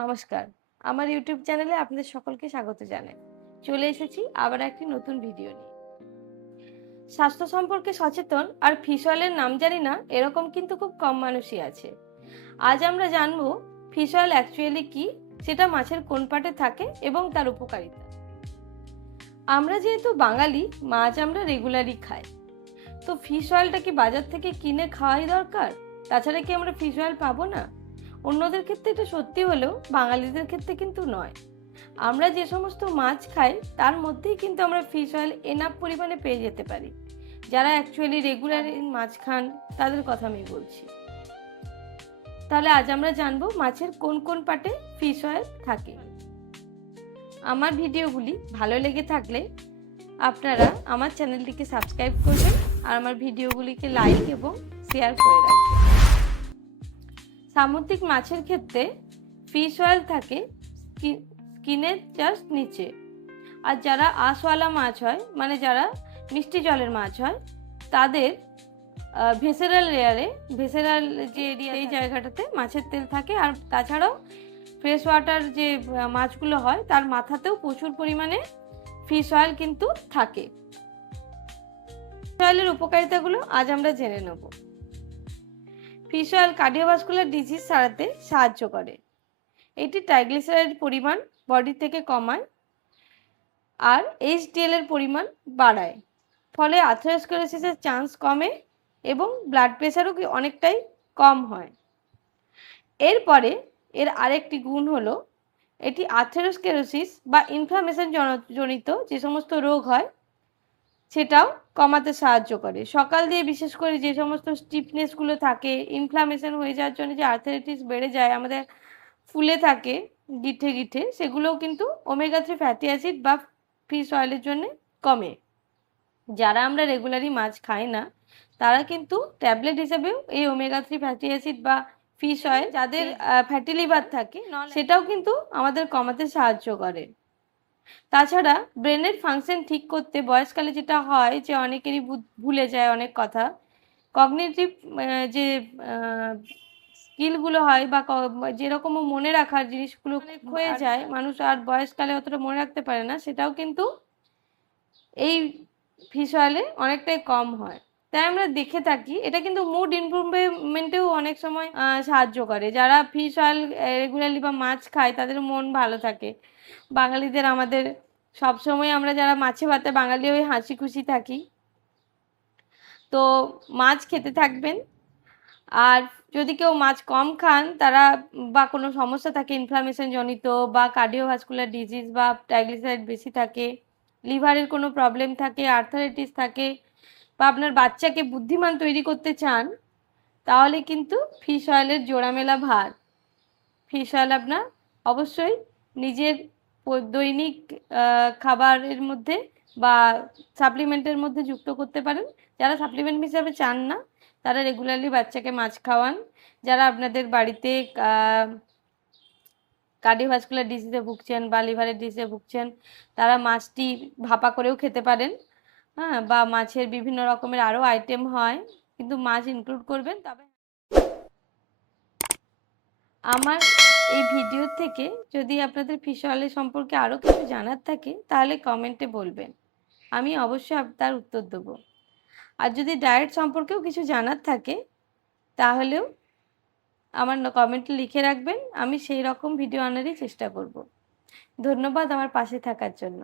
নমস্কার, আমার ইউটিউব চ্যানেলে আপনাদের সকলকে স্বাগত জানাই। চলে এসেছি আবার একটি নতুন ভিডিও নিয়ে। স্বাস্থ্য সম্পর্কে সচেতন আর ফিশ অয়েলের নাম জানি না এরকম কিন্তু খুব কম মানুষই আছে। আজ আমরা জানবো ফিশ অয়েল অ্যাকচুয়ালি কি, সেটা মাছের কোন পার্টে থাকে এবং তার উপকারিতা। আমরা যেহেতু বাঙালি, মাছ আমরা রেগুলারই খাই, তো ফিশ অয়েলটা কি বাজার থেকে কিনে খাওয়াই দরকার? তাছাড়া কি আমরা ফিশ অয়েল পাবো না? অন্যদের ক্ষেত্রে এটা সত্যি হলেও বাঙালিদের ক্ষেত্রে কিন্তু নয়। আমরা যে সমস্ত মাছ খাই তার মধ্যেই কিন্তু আমরা ফিশ অয়েল এনাফ পরিমাণে পেয়ে যেতে পারি। যারা অ্যাকচুয়ালি রেগুলার মাছ খান তাদের কথা আমি বলছি। তাহলে আজ আমরা জানবো মাছের কোন কোন পার্টে ফিশ অয়েল থাকে। আমার ভিডিওগুলি ভালো লেগে থাকলে আপনারা আমার চ্যানেলটিকে সাবস্ক্রাইব করবেন আর আমার ভিডিওগুলিকে লাইক এবং শেয়ার করে রাখবেন। সামুদ্রিক মাছের ক্ষেত্রে ফিশ অয়েল থাকে স্কিনের জাস্ট নিচে, আর যারা আঁশওয়ালা মাছ হয়, মানে যারা মিষ্টি জলের মাছ হয়, তাদের ভেসেরাল লেয়ারে, ভেসেরাল যে এরিয়া, এই জায়গাটাতে মাছের তেল থাকে। আর তাছাড়াও ফ্রেশ ওয়াটার যে মাছগুলো হয় তার মাথাতেও প্রচুর পরিমাণে ফিশ অয়েল কিন্তু থাকে। ফিশ অয়েলের উপকারিতাগুলো আজ আমরা জেনে নেব। ফিশ অয়েল কার্ডিওভাস্কুলার ডিজিজ সারাতে সাহায্য করে। এটি ট্রাইগ্লিসারাইড পরিমাণ বডি থেকে কমায় আর এইচডিএল এর পরিমাণ বাড়ায়, ফলে আথেরোস্ক্লেরোসিসের চান্স কমে এবং ব্লাড প্রেশারও অনেকটাই কম হয়। এরপরে এর আরেকটি গুণ হলো এটি আথেরোস্ক্লেরোসিস বা ইনফ্লামেশন জনিত যে সমস্ত রোগ হয় সেটাও কমাতে সাহায্য করে। সকাল দিয়ে বিশেষ করে যে সমস্ত স্টিফনেসগুলো থাকে, ইনফ্লামেশন হয়ে যাওয়ার জন্য যে আর্থারাইটিস বেড়ে যায়, আমাদের ফুলে থাকে গিঠে গিঠে, সেগুলোও কিন্তু ওমেগা 3 ফ্যাটি অ্যাসিড বা ফিশ অয়েলের জন্য কমে। যারা আমরা রেগুলারই মাছ খাই না তারা কিন্তু ট্যাবলেট হিসেবেও এই ওমেগা 3 ফ্যাটি অ্যাসিড বা ফিশ অয়েল, যাদের ফ্যাটি লিভার থাকে, সেটাও কিন্তু আমাদের কমাতে সাহায্য করে। তাছাড়া ব্রেনের ফাংশন ঠিক করতে বয়সকালে যেটা হয় যে অনেকেরই ভুলে যায় অনেক কথা, কগনিটিভ যে স্কিলগুলো হয় বা যেরকম মনে রাখার জিনিসগুলো হয়ে যায়, মানুষ আর বয়সকালে অতটা মনে রাখতে পারে না, সেটাও কিন্তু এই ফিশ অয়েলে অনেকটাই কম হয়। তাই আমরা দেখে থাকি এটা কিন্তু মুড ইমপ্রুভমেন্টেও অনেক সময় সাহায্য করে। যারা ফিশ অয়েল রেগুলারলি বা মাছ খায় তাদের মন ভালো থাকে। বাঙালিদের, আমাদের সবসময় আমরা যারা মাছে ভাতে বাঙালি হয়ে হাসি খুশি থাকি। তো মাছ খেতে থাকবেন। আর যদি কেউ মাছ কম খান, তারা বা কোনো সমস্যা থাকে ইনফ্লামেশন জনিত বা কার্ডিওভাস্কুলার ডিজিজ বা ট্রাইগ্লিসারাইড বেশি থাকে, লিভারের কোনো প্রবলেম থাকে, আর্থারাইটিস থাকে, বা আপনার বাচ্চাকে বুদ্ধিমান তৈরি করতে চান, তাহলে কিন্তু ফিশ অয়েলের জোড়া মেলা ভার। ফিশ অয়েল আপনার অবশ্যই নিজের দৈনিক খাবারের মধ্যে বা সাপ্লিমেন্টের মধ্যে যুক্ত করতে পারেন। যারা সাপ্লিমেন্ট হিসাবে চান না তারা রেগুলারলি বাচ্চাকে মাছ খাওয়ান। যারা আপনাদের বাড়িতে কার্ডিওভাস্কুলার ডিজিজে ভুগছেন বা লিভারের ডিজিজে ভুগছেন, তারা মাছটি ভাপা করেও খেতে পারেন। হ্যাঁ, বা মাছের বিভিন্ন রকমের আরও আইটেম হয়, কিন্তু মাছ ইনক্লুড করবেন। তবে আমার এই ভিডিও থেকে যদি আপনাদের ফিশ অয়েলের সম্পর্কে আরও কিছু জানার থাকে তাহলে কমেন্টে বলবেন, আমি অবশ্যই তার উত্তর দেবো। আর যদি ডায়েট সম্পর্কেও কিছু জানার থাকে তাহলেও আমার কমেন্টে লিখে রাখবেন, আমি সেই রকম ভিডিও আনারই চেষ্টা করব। ধন্যবাদ আমার পাশে থাকার জন্য।